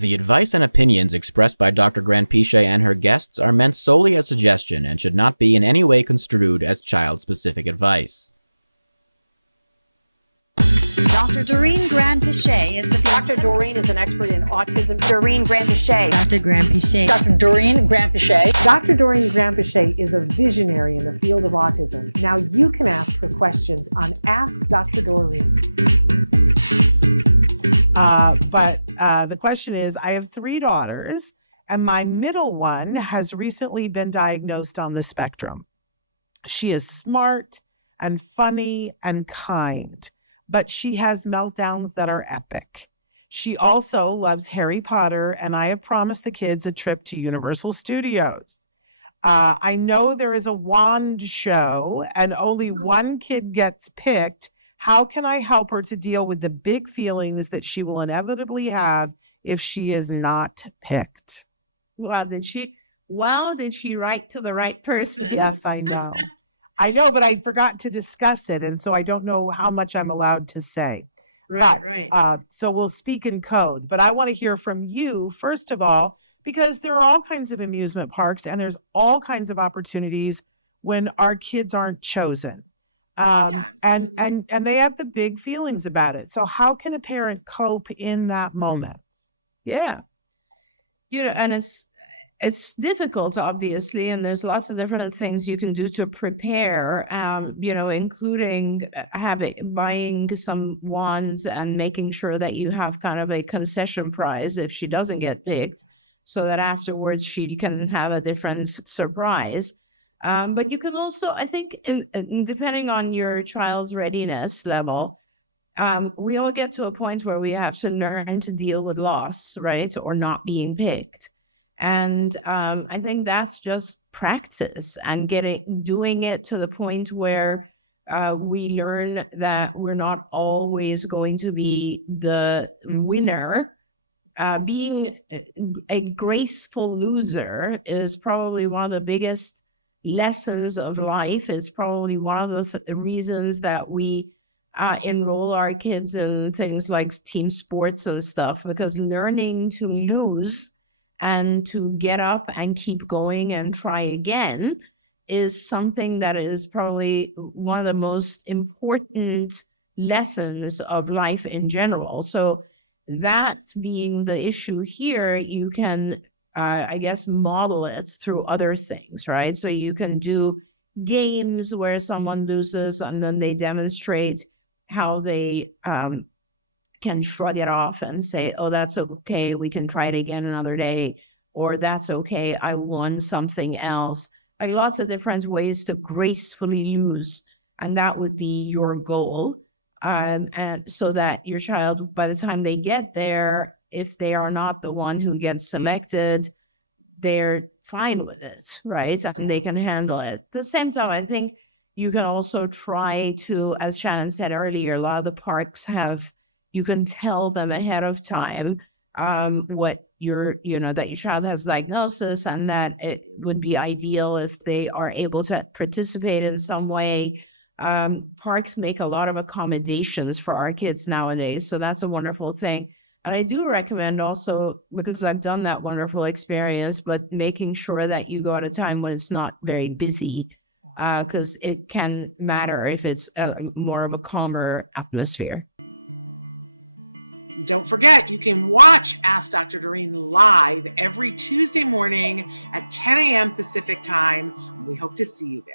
The advice and opinions expressed by Dr. Grandpiche and her guests are meant solely as suggestion and should not be in any way construed as child-specific advice. Dr. Doreen Grand-Piché is Dr. Doreen is an expert in autism. Doreen Grand-Piché. Dr. Grand-Piché. Dr. Doreen Grand-Piché. Dr. Doreen Grand-Piché is a visionary in the field of autism. Now you can ask the questions on Ask Dr. Doreen. But the question is, I have 3 daughters, and my middle one has recently been diagnosed on the spectrum. She is smart and funny and kind, but she has meltdowns that are epic. She also loves Harry Potter, and I have promised the kids a trip to Universal Studios. I know there is a wand show, and only one kid gets picked. How can I help her to deal with the big feelings that she will inevitably have if she is not picked? Well, did she write to the right person? Yes, I know. I know, but I forgot to discuss it, and so I don't know how much I'm allowed to say. Right. So we'll speak in code. But I want to hear from you, first of all, because there are all kinds of amusement parks, and there's all kinds of opportunities when our kids aren't chosen. And they have the big feelings about it. So how can a parent cope in that moment? Yeah. And it's difficult, obviously, and there's lots of different things you can do to prepare, including buying some wands and making sure that you have kind of a concession prize if she doesn't get picked, so that afterwards she can have a different surprise. But you can also, I think, depending on your child's readiness level, we all get to a point where we have to learn to deal with loss, right? Or not being picked. And I think that's just practice and doing it to the point where we learn that we're not always going to be the winner. Being a graceful loser is probably one of the biggest lessons of life. It's probably one of the reasons that we enroll our kids in things like team sports and stuff, because learning to lose and to get up and keep going and try again is something that is probably one of the most important lessons of life in general. So that being the issue here, you can, I guess, model it through other things, right? So you can do games where someone loses and then they demonstrate how they can shrug it off and say, oh, that's okay, we can try it again another day, or that's okay, I won something else. Like lots of different ways to gracefully lose. And that would be your goal. And so that your child, by the time they get there, if they are not the one who gets selected, they're fine with it, right? And they can handle it. At the same time, I think you can also try to, as Shannon said earlier, a lot of the parks you can tell them ahead of time what that your child has diagnosis, and that it would be ideal if they are able to participate in some way. Parks make a lot of accommodations for our kids nowadays, so that's a wonderful thing. And I do recommend also, because I've done that wonderful experience, but making sure that you go at a time when it's not very busy, because it can matter if it's more of a calmer atmosphere. Don't forget, you can watch Ask Dr. Doreen live every Tuesday morning at 10 a.m. Pacific time. We hope to see you there.